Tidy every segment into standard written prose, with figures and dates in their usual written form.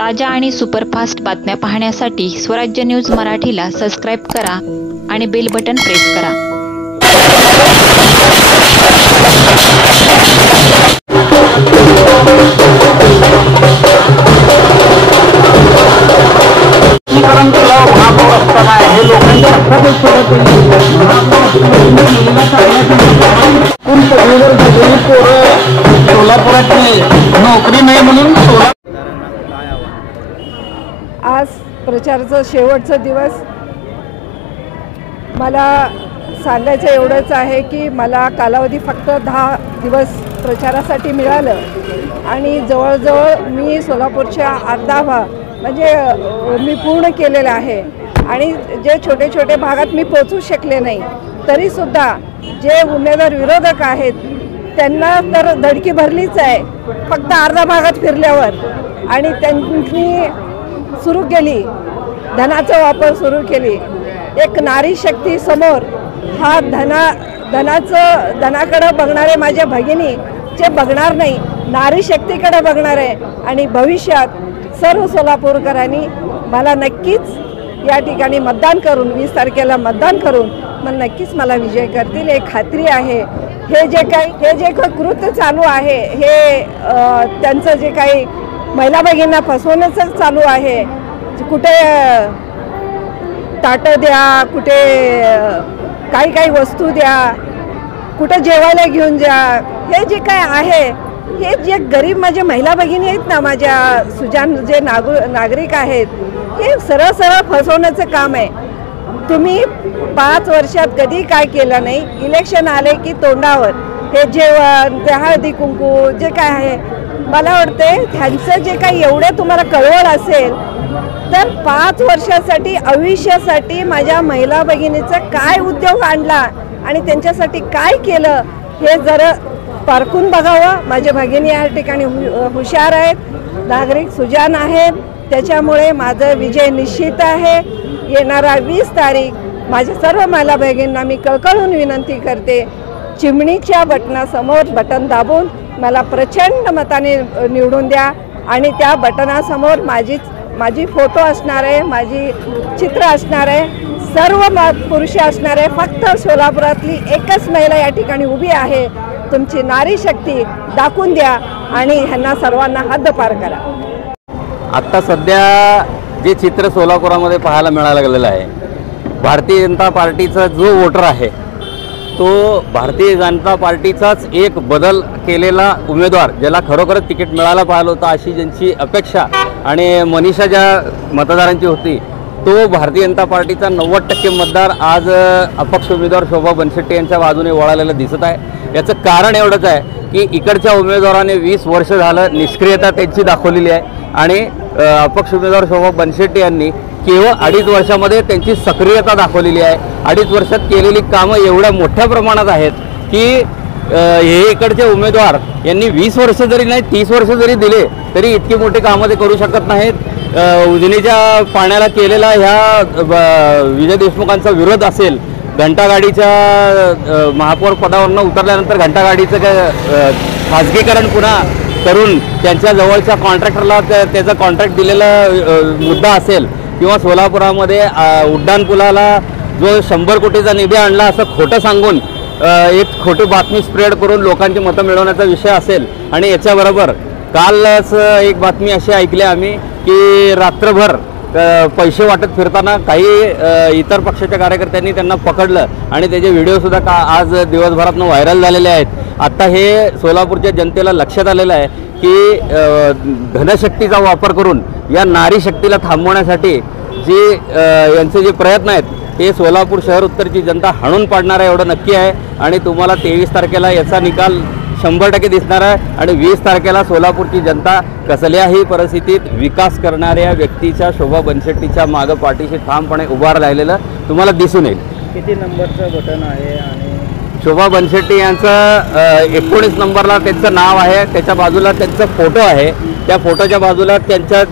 ताज्या आणि सुपरफास्ट बातम्या पाहण्यासाठी स्वराज्य न्यूज मराठीला सबस्क्राईब करा आणि बेल बटन प्रेस करा। नोकरी नाही म्हणून आज प्रचाराचा शेवटचा दिवस। मला सांगायचं एवढंच आहे की मला कालावधी फक्त 10 दिवस प्रचारासाठी मिळालं आणि जवळजवळ मी सोलापूरच्या अर्धा भाग म्हणजे मी पूर्ण केलेला आहे आणि जे छोटे छोटे भागात मी पोहोचू शकले नाही तरीसुद्धा जे उमेदवार विरोधक आहेत त्यांना तर धडकी भरलीच आहे फक्त अर्धा भागात फिरल्यावर। आणि त्यांनी सुरू केली धनाचा वापर सुरू केली। एक नारी शक्ती समोर हा धनाकडे बघणारे माझ्या भगिनी जे बघणार नाही नारी शक्तीकडे बघणार आहे आणि भविष्यात सर्व सोलापूरकरांनी मला नक्कीच या ठिकाणी मतदान करून 20 तारखेला मतदान करून मला नक्कीच मला विजय करतील एक खात्री आहे। हे जे काही कृत्य चालू आहे हे त्यांचं जे काही महिला भगिनींना फसवण्याचं चालू आहे, कुठे ताटं द्या, कुठे काही वस्तू द्या, कुठे जेवायला घेऊन जा, हे जे काय आहे हे जे गरीब माझ्या महिला भगिनी आहेत ना, माझ्या सुजान जे नागरिक आहेत हे सरळ फसवण्याचं काम आहे। तुम्ही 5 वर्षात कधी काय केलं नाही, इलेक्शन आले की तोंडावर हे जेवण ते हळदी कुंकू जे काय आहे मला वाटते त्यांचं जे काही एवढे तुम्हाला कळवळ असेल तर 5 वर्षासाठी आयुष्यासाठी माझ्या महिला भगिनीचा काय उद्योग आणला आणि त्यांच्यासाठी काय केलं हे जरा पारखून बघावं। माझ्या भगिनी या ठिकाणी हुशार आहेत, नागरिक सुजान आहेत, त्याच्यामुळे माझा विजय निश्चित आहे। येणारा 20 तारीख माझ्या सर्व महिला भगिनींना मी कळकळून विनंती करते, चिमणीच्या बटनासमोर बटन दाबून मला प्रचंड मताने निवडून द्या आणि त्या बटनासमोर माझी फोटो असणार आहे, माझी चित्र असणार आहे, सर्व पुरुष असणार आहे। फक्त सोलापुरातली एकच महिला या ठिकाणी उभी आहे। तुमची नारी शक्ती दाखवून द्या आणि ह्यांना सर्वांना हद्दपार करा। आता सध्या जे चित्र सोलापुरामध्ये पाहायला मिळायला गेलेलं आहे, भारतीय जनता पार्टीचा जो वोटर आहे तो भारतीय जनता पार्टीचाच एक बदल केलेला उमेदवार ज्याला खरोखरच तिकीट मिळायला पाहिलं होतं अशी ज्यांची अपेक्षा आणि मनीषा ज्या मतदारांची होती तो भारतीय जनता पार्टीचा 90% मतदार आज अपक्ष उमेदवार शोभा बनशेट्टी यांच्या बाजूने वळालेलं दिसत आहे। याचं कारण एवढंच आहे की इकडच्या उमेदवाराने 20 वर्ष झालं निष्क्रियता त्यांची दाखवलेली आहे आणि अपक्ष उमेदवार शोभा बनशेट्टी यांनी केवळ 2.5 वर्षामध्ये त्यांची सक्रियता दाखवलेली आहे। 2.5 वर्षात केलेली कामं एवढ्या मोठ्या प्रमाणात आहेत की हे इकडचे उमेदवार यांनी 20 वर्ष जरी नाही 30 वर्ष जरी दिले तरी इतकी मोठी कामं ते करू शकत नाहीत। उजनीच्या पाण्याला केलेला ह्या विजय देशमुखांचा विरोध असेल, घंटागाडीच्या महापौर पदावरनं उतरल्यानंतर घंटागाडीचं खाजगीकरण पुन्हा करून त्यांच्या जवळच्या कॉन्ट्रॅक्टरला त्याचा कॉन्ट्रॅक्ट दिलेला मुद्दा असेल किंवा सोलापुरामध्ये उड्डाणपुलाला जो 100 कोटीचा निधी आणला असं खोटं सांगून एक खोटी बातमी स्प्रेड करून लोकांची मतं मिळवण्याचा विषय असेल। आणि याच्याबरोबर कालच एक बातमी अशी ऐकली आम्ही की रात्रभर पैसे वाटत फिरताना काही इतर पक्षाच्या कार्यकर्त्यांनी त्यांना पकडलं आणि त्याचे व्हिडिओसुद्धा आज दिवसभरातनं व्हायरल झालेले आहेत। आता हे सोलापूरच्या जनतेला लक्षात आलेलं आहे की धनशक्तीचा वापर करून या नारी शक्तीला थांबवण्यासाठी यांचे जे प्रयत्न आहेत ते सोलापूर शहर उत्तरची जनता हाणून पाडणार आहे एवढं नक्की आहे। आणि तुम्हाला 23 तारखेला याचा निकाल 100% दिसणार आहे आणि 20 तारखेला सोलापूरची जनता कसल्याही परिस्थितीत विकास करणाऱ्या व्यक्तीच्या शोभा बनशेट्टीच्या मागं पाठीशी ठामपणे उभा राहिलेलं तुम्हाला दिसून येईल। किती नंबरचं बटन आहे आणि शोभा बनशेट्टी यांचं 19 नंबरला त्यांचं नाव आहे, त्याच्या बाजूला त्यांचा फोटो आहे, त्या फोटोच्या बाजूला त्यांच्या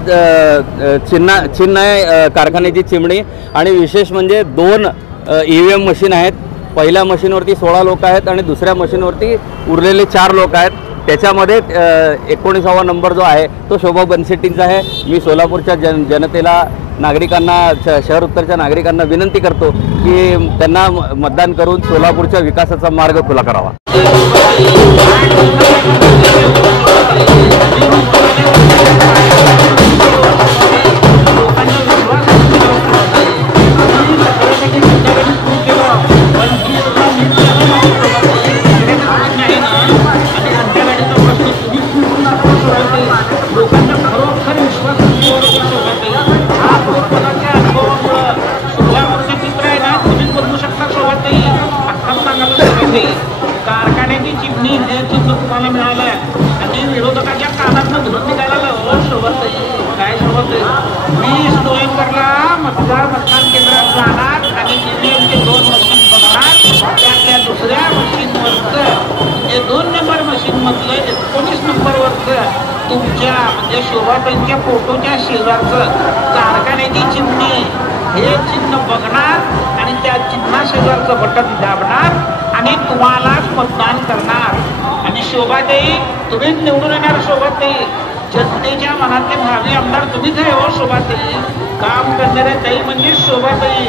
चिन्ह आहे कारखान्याची चिमणी आणि विशेष म्हणजे 2 EVM मशीन आहेत। पहिल्या मशीनवरती 16 लोक आहेत आणि दुसऱ्या मशीनवरती उरलेले 4 लोक आहेत। त्याच्यामध्ये 19वा नंबर जो आहे तो शोभा बनशेट्टींचा आहे. मी सोलापूरच्या जनतेला, नागरिकांना, शहर उत्तरच्या नागरिकांना विनंती करतो की त्यांना मतदान करून सोलापूरच्या विकासाचा मार्ग खुला करावा. कारखान्याची चिमणी हे चिन्ह तुम्हाला मिळालं आहे आणि विरोधकाच्या कानातनं धरून निघायला सोबत काय सोबत मी नोव्हेंबरला मतदान केंद्रात जाणार आणि ईव्हीएमचे 2 मशीन बघणार. त्या दुसऱ्या मशीनवरचं म्हणजे 2 नंबर मशीनमधलं 19 नंबरवरचं तुमच्या म्हणजे शोभाताईंच्या फोटोच्या शेजारचं कारखान्याची चिमणी हे चिन्ह बघणार आणि त्या चिन्हा शेजारचं बटन दाबणार आणि तुम्हालाच मतदान करणार. आणि शोभाताई तुम्हीच निवडून येणार. शोभाताई जनतेच्या मनातले भावी आमदार तुम्हीच आहे हो. शोभाताई काम करणाऱ्या ताई म्हणजे शोभाताई.